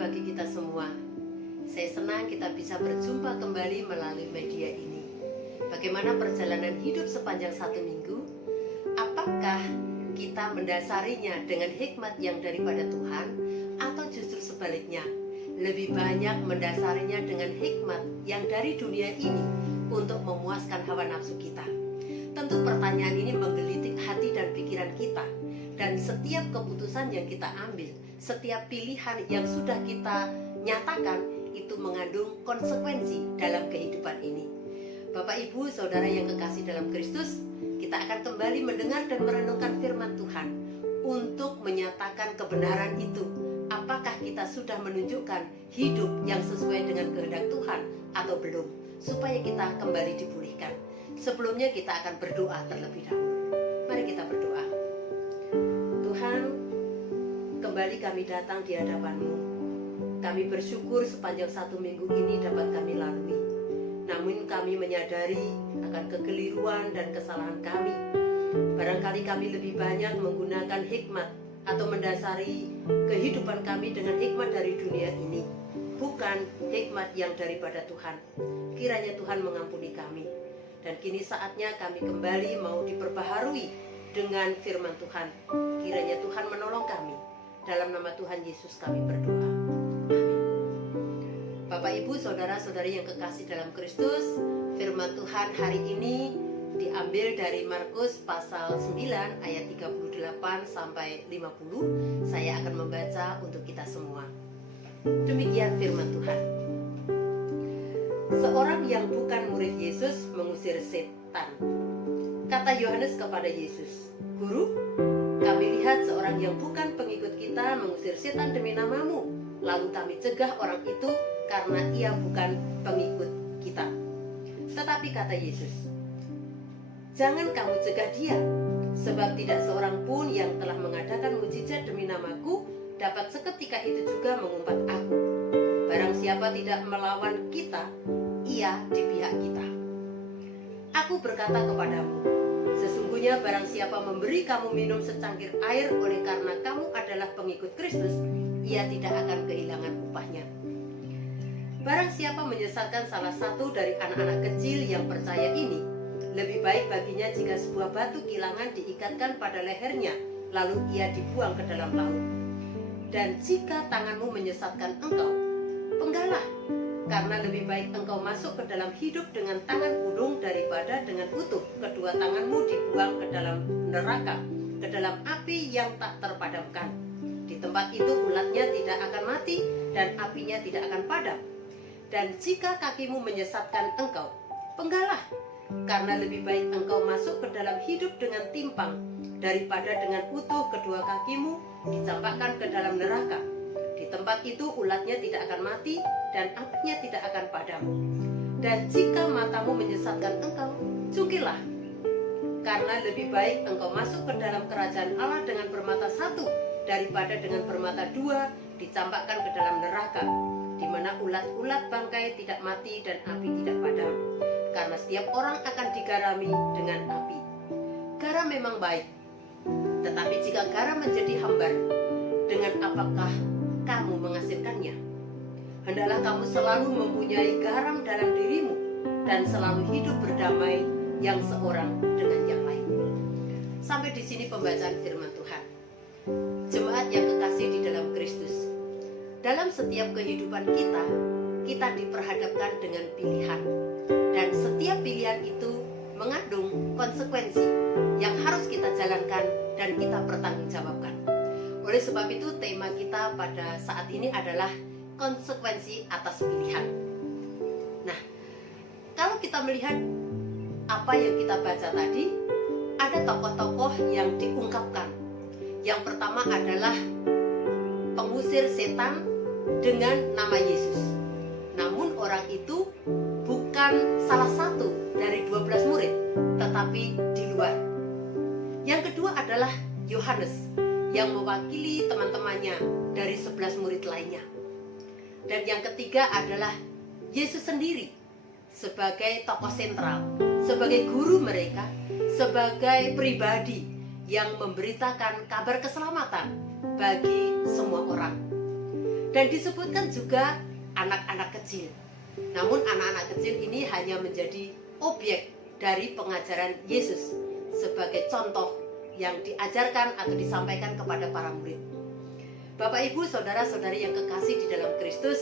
bagi kita semua. Saya senang kita bisa berjumpa kembali melalui media ini. Bagaimana perjalanan hidup sepanjang 1 minggu? Apakah kita mendasarinya dengan hikmat yang daripada Tuhan, atau justru sebaliknya, lebih banyak mendasarinya dengan hikmat yang dari dunia ini untuk memuaskan hawa nafsu kita? Tentu pertanyaan ini menggelitik hati dan pikiran kita, dan setiap keputusan yang kita ambil, setiap pilihan yang sudah kita nyatakan itu mengandung konsekuensi dalam kehidupan ini. Bapak, Ibu, Saudara yang kekasih dalam Kristus, kita akan kembali mendengar dan merenungkan firman Tuhan untuk menyatakan kebenaran itu. Apakah kita sudah menunjukkan hidup yang sesuai dengan kehendak Tuhan atau belum, supaya kita kembali dipulihkan. Sebelumnya kita akan berdoa terlebih dahulu. Mari kita berdoa. Tuhan, kembali kami datang di hadapan-Mu. Kami bersyukur sepanjang 1 minggu ini dapat kami lalui. Namun kami menyadari akan kekeliruan dan kesalahan kami. Barangkali kami lebih banyak menggunakan hikmat atau mendasari kehidupan kami dengan hikmat dari dunia ini, bukan hikmat yang daripada Tuhan. Kiranya Tuhan mengampuni kami. Dan kini saatnya kami kembali mau diperbaharui dengan firman Tuhan. Kiranya Tuhan menolong kami. Dalam nama Tuhan Yesus kami berdoa. Amin. Bapak, Ibu, Saudara-saudari yang kekasih dalam Kristus, firman Tuhan hari ini diambil dari Markus pasal 9 ayat 38 sampai 50. Saya akan membaca untuk kita semua. Demikian firman Tuhan. Seorang yang bukan murid Yesus mengusir setan. Kata Yohanes kepada Yesus, "Guru, kami lihat seorang yang bukan pengikut kita mengusir setan demi nama-Mu. Lalu kami cegah orang itu karena ia bukan pengikut kita." Tetapi kata Yesus, "Jangan kamu cegah dia, sebab tidak seorang pun yang telah mengadakan mujizat demi nama-Ku dapat seketika itu juga mengumpat Aku. Barang siapa tidak melawan kita, ia di pihak kita. Aku berkata kepadamu, sesungguhnya barang siapa memberi kamu minum secangkir air oleh karena kamu adalah pengikut Kristus, ia tidak akan kehilangan upahnya. Barang siapa menyesatkan salah satu dari anak-anak kecil yang percaya ini, lebih baik baginya jika sebuah batu kilangan diikatkan pada lehernya, lalu ia dibuang ke dalam laut. Dan jika tanganmu menyesatkan engkau, penggalah, karena lebih baik engkau masuk ke dalam hidup dengan tangan gulung daripada dengan utuh kedua tanganmu dibuang ke dalam neraka, ke dalam api yang tak terpadamkan. Di tempat itu ulatnya tidak akan mati dan apinya tidak akan padam. Dan jika kakimu menyesatkan engkau, penggalah, karena lebih baik engkau masuk ke dalam hidup dengan timpang daripada dengan utuh kedua kakimu dicampakkan ke dalam neraka. Di tempat itu ulatnya tidak akan mati dan apinya tidak akan padam. Dan jika matamu menyesatkan engkau, cungkilah, karena lebih baik engkau masuk ke dalam kerajaan Allah dengan permata satu daripada dengan permata dua dicampakkan ke dalam neraka, di mana ulat-ulat bangkai tidak mati dan api tidak padam. Karena setiap orang akan digarami dengan api. Garam memang baik, tetapi jika garam menjadi hambar, dengan apakah kamu menghasilkannya? Hendaklah kamu selalu mempunyai garam dalam dirimu dan selalu hidup berdamai yang seorang dengan yang lain. Sampai di sini pembacaan firman Tuhan. Jemaat yang kekasih di dalam Kristus, dalam setiap kehidupan kita diperhadapkan dengan pilihan. Dan setiap pilihan itu mengandung konsekuensi yang harus kita jalankan dan kita pertanggungjawabkan. Oleh sebab itu tema kita pada saat ini adalah konsekuensi atas pilihan. Nah, kalau kita melihat apa yang kita baca tadi, ada tokoh-tokoh yang diungkapkan. Yang pertama adalah pengusir setan dengan nama Yesus. Namun orang itu bukan salah satu dari 12 murid, tetapi di luar. Yang kedua adalah Yohanes yang mewakili teman-temannya dari 11 murid lainnya. Dan yang ketiga adalah Yesus sendiri sebagai tokoh sentral, sebagai guru mereka, sebagai pribadi yang memberitakan kabar keselamatan bagi semua orang. Dan disebutkan juga anak-anak kecil. Namun anak-anak kecil ini hanya menjadi objek dari pengajaran Yesus sebagai contoh yang diajarkan atau disampaikan kepada para murid. Bapak, Ibu, saudara-saudari yang kekasih di dalam Kristus,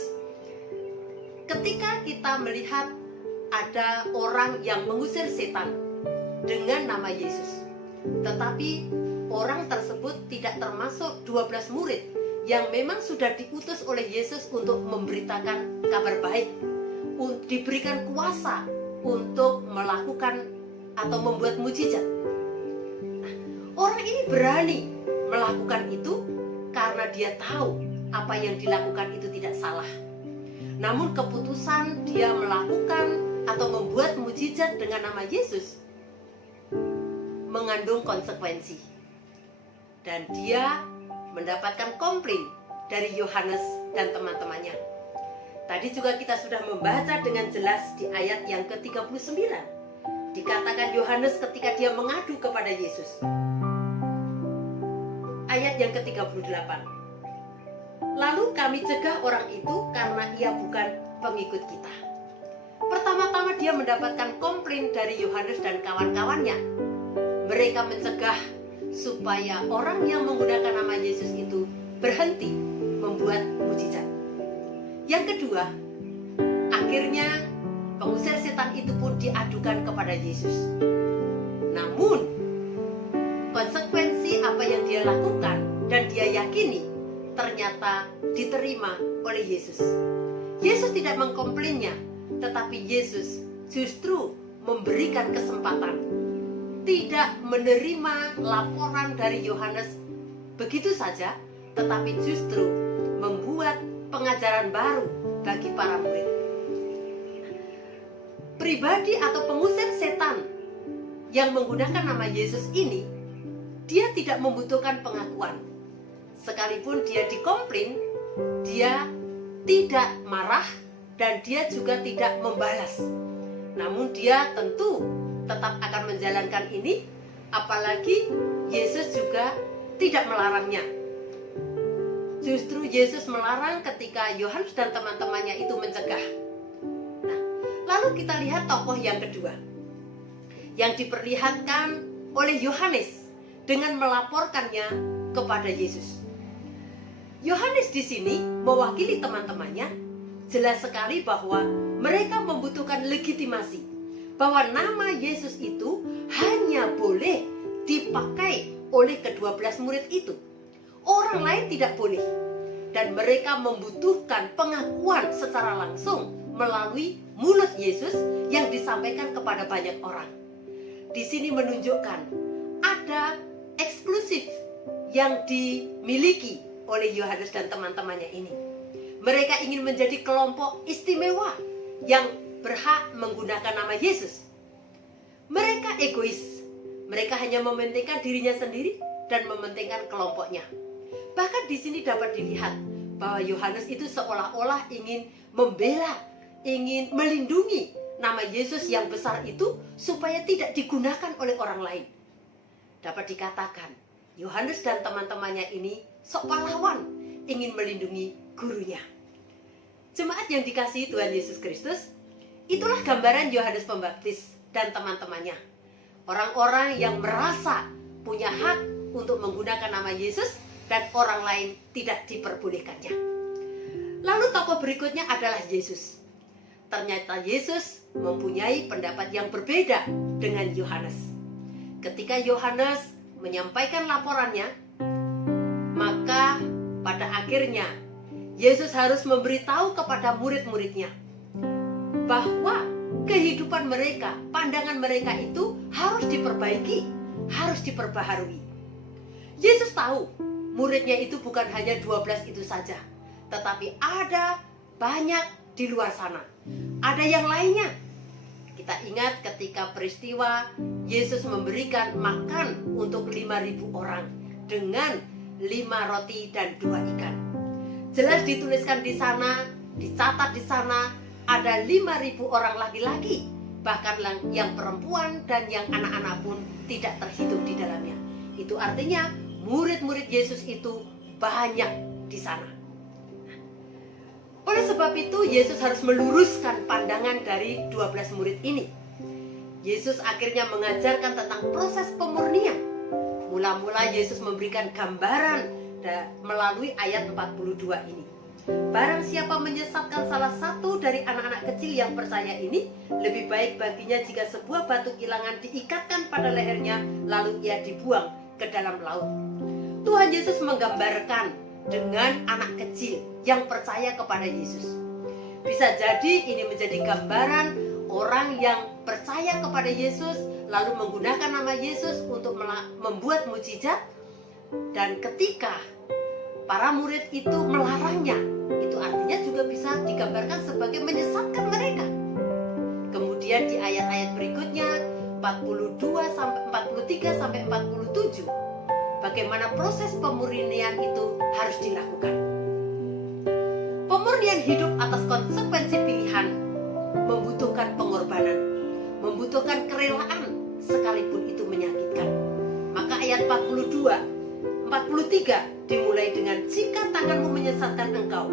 ketika kita melihat ada orang yang mengusir setan dengan nama Yesus, tetapi orang tersebut tidak termasuk 12 murid yang memang sudah diutus oleh Yesus untuk memberitakan kabar baik, diberikan kuasa untuk melakukan atau membuat mujizat. Nah, orang ini berani melakukan itu karena dia tahu apa yang dilakukan itu tidak salah. Namun keputusan dia melakukan atau membuat mujizat dengan nama Yesus mengandung konsekuensi. Dan dia mendapatkan komplain dari Yohanes dan teman-temannya. Tadi juga kita sudah membaca dengan jelas di ayat yang ke-39. Dikatakan Yohanes ketika dia mengadu kepada Yesus. Ayat yang ke-38. Lalu kami cegah orang itu karena ia bukan pengikut kita. Pertama-tama dia mendapatkan komplain dari Yohanes dan kawan-kawannya. Mereka mencegah supaya orang yang menggunakan nama Yesus itu berhenti membuat mujizat. Yang kedua, akhirnya pengusir setan itu pun diadukan kepada Yesus. Namun, konsekuensi apa yang dia lakukan dan dia yakini ternyata diterima oleh Yesus. Yesus tidak mengkomplainnya, tetapi Yesus justru memberikan kesempatan, tidak menerima laporan dari Yohanes begitu saja, tetapi justru membuat pengajaran baru bagi para murid. Pribadi atau pengusir setan yang menggunakan nama Yesus ini, dia tidak membutuhkan pengakuan. Sekalipun dia dikomplain, dia tidak marah dan dia juga tidak membalas. Namun dia tentu tetap akan menjalankan ini, apalagi Yesus juga tidak melarangnya. Justru Yesus melarang ketika Yohanes dan teman-temannya itu mencegah. Nah, lalu kita lihat tokoh yang kedua yang diperlihatkan oleh Yohanes dengan melaporkannya kepada Yesus. Yohanes di sini mewakili teman-temannya, jelas sekali bahwa mereka membutuhkan legitimasi bahwa nama Yesus itu hanya boleh dipakai oleh ke-12 murid itu. Orang lain tidak boleh. Dan mereka membutuhkan pengakuan secara langsung melalui mulut Yesus yang disampaikan kepada banyak orang. Di sini menunjukkan ada eksklusif yang dimiliki oleh Yohanes dan teman-temannya ini. Mereka ingin menjadi kelompok istimewa yang berhak menggunakan nama Yesus. Mereka egois. Mereka hanya mementingkan dirinya sendiri dan mementingkan kelompoknya. Bahkan di sini dapat dilihat bahwa Yohanes itu seolah-olah ingin membela, ingin melindungi nama Yesus yang besar itu supaya tidak digunakan oleh orang lain. Dapat dikatakan Yohanes dan teman-temannya ini sok pahlawan, ingin melindungi gurunya. Jemaat yang dikasihi Tuhan Yesus Kristus, itulah gambaran Yohanes Pembaptis dan teman-temannya. Orang-orang yang merasa punya hak untuk menggunakan nama Yesus dan orang lain tidak diperbolehkannya. Lalu tokoh berikutnya adalah Yesus. Ternyata Yesus mempunyai pendapat yang berbeda dengan Yohanes. Ketika Yohanes menyampaikan laporannya, maka pada akhirnya Yesus harus memberitahu kepada murid-muridnya bahwa kehidupan mereka, pandangan mereka itu harus diperbaiki, harus diperbaharui. Yesus tahu muridnya itu bukan hanya 12 itu saja, tetapi ada banyak di luar sana. Ada yang lainnya. Kita ingat ketika peristiwa Yesus memberikan makan untuk 5.000 orang dengan 5 roti dan 2 ikan. Jelas dituliskan di sana, dicatat di sana, ada 5.000 orang laki-laki, bahkan yang perempuan dan yang anak-anak pun tidak terhitung di dalamnya. Itu artinya murid-murid Yesus itu banyak di sana. Oleh sebab itu, Yesus harus meluruskan pandangan dari 12 murid ini. Yesus akhirnya mengajarkan tentang proses pemurnian. Mula-mula Yesus memberikan gambaran melalui ayat 42 ini. Barang siapa menyesatkan salah satu dari anak-anak kecil yang percaya ini, lebih baik baginya jika sebuah batu kilangan diikatkan pada lehernya, lalu ia dibuang ke dalam laut. Tuhan Yesus menggambarkan dengan anak kecil yang percaya kepada Yesus. Bisa jadi ini menjadi gambaran orang yang percaya kepada Yesus, lalu menggunakan nama Yesus untuk membuat mukjizat, dan ketika para murid itu melarangnya, itu artinya juga bisa digambarkan sebagai menyesatkan mereka. Kemudian di ayat-ayat berikutnya 43 sampai 47, bagaimana proses pemurnian itu harus dilakukan. Pemurnian hidup atas konsekuensi pilihan membutuhkan pengorbanan, membutuhkan kerelaan sekalipun itu menyakitkan. Maka ayat 43 dimulai dengan jika tanganmu menyesatkan engkau.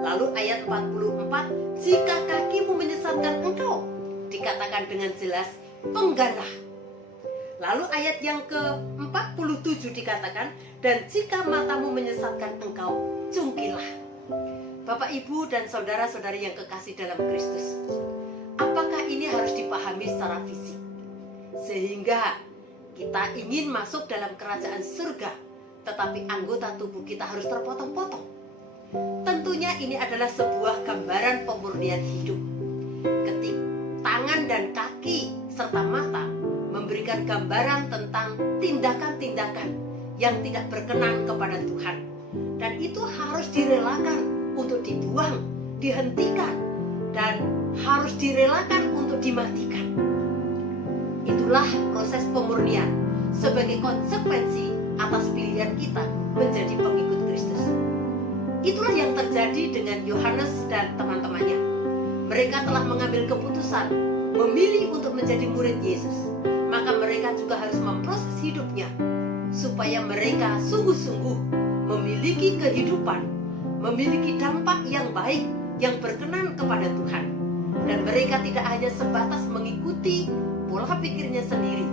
Lalu ayat 44, jika kakimu menyesatkan engkau, dikatakan dengan jelas, penggalah. Lalu ayat yang ke-47 dikatakan, dan jika matamu menyesatkan engkau, cungkilah. Bapak, Ibu, dan saudara-saudari yang kekasih dalam Kristus, apakah ini harus dipahami secara fisik? Sehingga kita ingin masuk dalam kerajaan surga, tetapi anggota tubuh kita harus terpotong-potong. Tentunya ini adalah sebuah gambaran pemurnian hidup. Ketika tangan dan kaki serta mata memberikan gambaran tentang tindakan-tindakan yang tidak berkenan kepada Tuhan, dan itu harus direlakan untuk dibuang, dihentikan, dan harus direlakan untuk dimatikan. Itulah proses pemurnian sebagai konsekuensi atas pilihan kita menjadi pengikut Kristus. Itulah yang terjadi dengan Yohanes dan teman-temannya. Mereka telah mengambil keputusan memilih untuk menjadi murid Yesus. Maka mereka juga harus memproses hidupnya supaya mereka sungguh-sungguh memiliki kehidupan, memiliki dampak yang baik, yang berkenan kepada Tuhan. Dan mereka tidak hanya sebatas mengikuti pola pikirnya sendiri,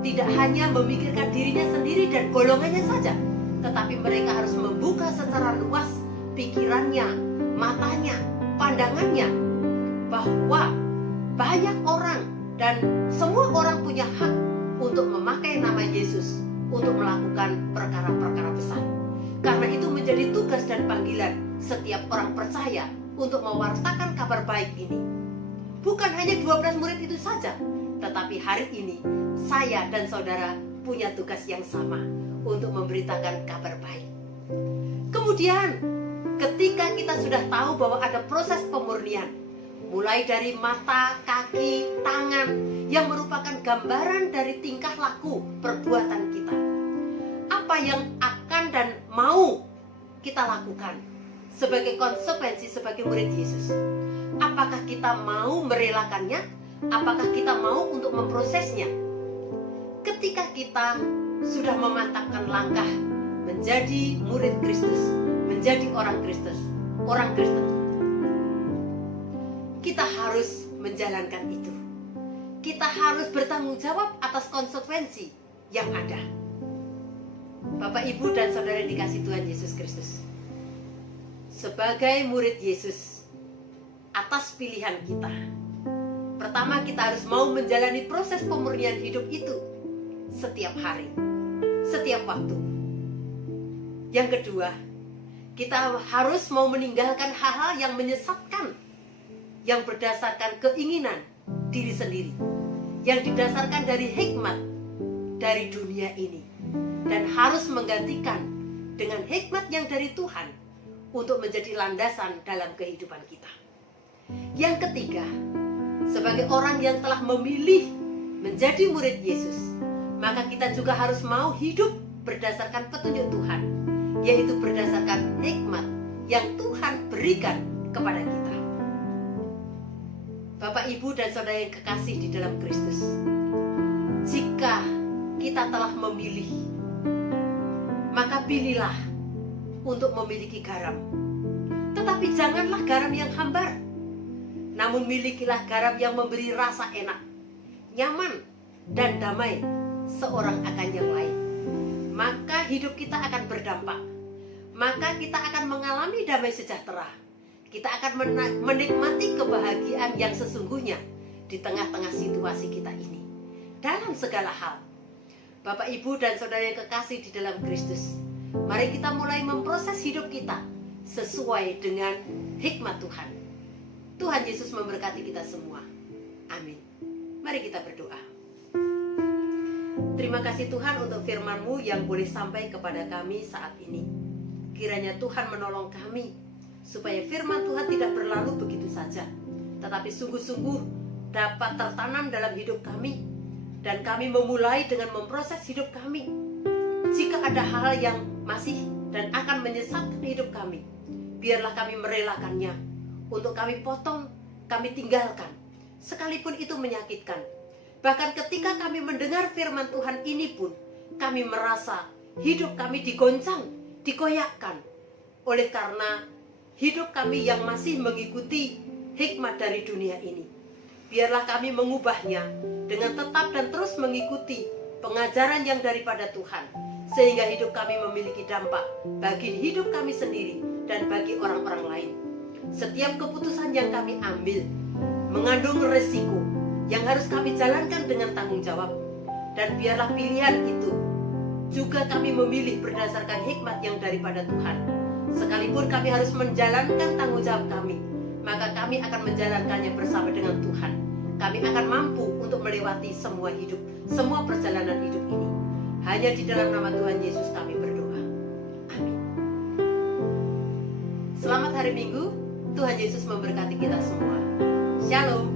tidak hanya memikirkan dirinya sendiri dan golongannya saja, tetapi mereka harus membuka secara luas pikirannya, matanya, pandangannya, bahwa banyak orang dan semua orang punya hak untuk memakai nama Yesus untuk melakukan perkara-perkara besar. Karena itu menjadi tugas dan panggilan setiap orang percaya untuk mewartakan kabar baik ini. Bukan hanya 12 murid itu saja, tetapi hari ini saya dan saudara punya tugas yang sama untuk memberitakan kabar baik. Kemudian ketika kita sudah tahu bahwa ada proses pemurnian, mulai dari mata, kaki, tangan, yang merupakan gambaran dari tingkah laku perbuatan kita, apa yang akan dan mau kita lakukan sebagai konsekuensi sebagai murid Yesus? Apakah kita mau merelakannya? Apakah kita mau untuk memprosesnya? Ketika kita sudah memantapkan langkah menjadi murid Kristus, menjadi orang Kristus, orang Kristen, kita harus menjalankan itu. Kita harus bertanggung jawab atas konsekuensi yang ada. Bapak, Ibu, dan saudara yang dikasihi Tuhan Yesus Kristus, sebagai murid Yesus, atas pilihan kita, pertama kita harus mau menjalani proses pemurnian hidup itu setiap hari, setiap waktu. Yang kedua, kita harus mau meninggalkan hal-hal yang menyesatkan, yang berdasarkan keinginan diri sendiri, yang didasarkan dari hikmat dari dunia ini, dan harus menggantikan dengan hikmat yang dari Tuhan untuk menjadi landasan dalam kehidupan kita. Yang ketiga, sebagai orang yang telah memilih menjadi murid Yesus, maka kita juga harus mau hidup berdasarkan petunjuk Tuhan, yaitu berdasarkan hikmat yang Tuhan berikan kepada kita. Bapak, Ibu, dan saudara yang kekasih di dalam Kristus, jika kita telah memilih, maka pilihlah untuk memiliki garam. Tetapi janganlah garam yang hambar, namun milikilah garam yang memberi rasa enak, nyaman, dan damai seorang akan yang lain. Maka hidup kita akan berdampak. Maka kita akan mengalami damai sejahtera. Kita akan menikmati kebahagiaan yang sesungguhnya di tengah-tengah situasi kita ini. Dalam segala hal. Bapak, Ibu, dan saudara yang kekasih di dalam Kristus, mari kita mulai memproses hidup kita sesuai dengan hikmat Tuhan. Tuhan Yesus memberkati kita semua. Amin. Mari kita berdoa. Terima kasih Tuhan untuk firman-Mu yang boleh sampai kepada kami saat ini. Kiranya Tuhan menolong kami supaya firman Tuhan tidak berlalu begitu saja, tetapi sungguh-sungguh dapat tertanam dalam hidup kami, dan kami memulai dengan memproses hidup kami. Jika ada hal yang masih dan akan menyesatkan hidup kami, biarlah kami merelakannya untuk kami potong, kami tinggalkan, sekalipun itu menyakitkan. Bahkan ketika kami mendengar firman Tuhan ini pun, kami merasa hidup kami digoncang, digoyahkan, oleh karena hidup kami yang masih mengikuti hikmat dari dunia ini. Biarlah kami mengubahnya dengan tetap dan terus mengikuti pengajaran yang daripada Tuhan, sehingga hidup kami memiliki dampak bagi hidup kami sendiri dan bagi orang-orang lain. Setiap keputusan yang kami ambil mengandung resiko yang harus kami jalankan dengan tanggung jawab, dan biarlah pilihan itu juga kami memilih berdasarkan hikmat yang daripada Tuhan. Sekalipun kami harus menjalankan tanggung jawab kami, maka kami akan menjalankannya bersama dengan Tuhan. Kami akan mampu untuk melewati semua hidup, semua perjalanan hidup ini. Hanya di dalam nama Tuhan Yesus kami berdoa. Amin. Selamat hari Minggu. Tuhan Yesus memberkati kita semua. Shalom.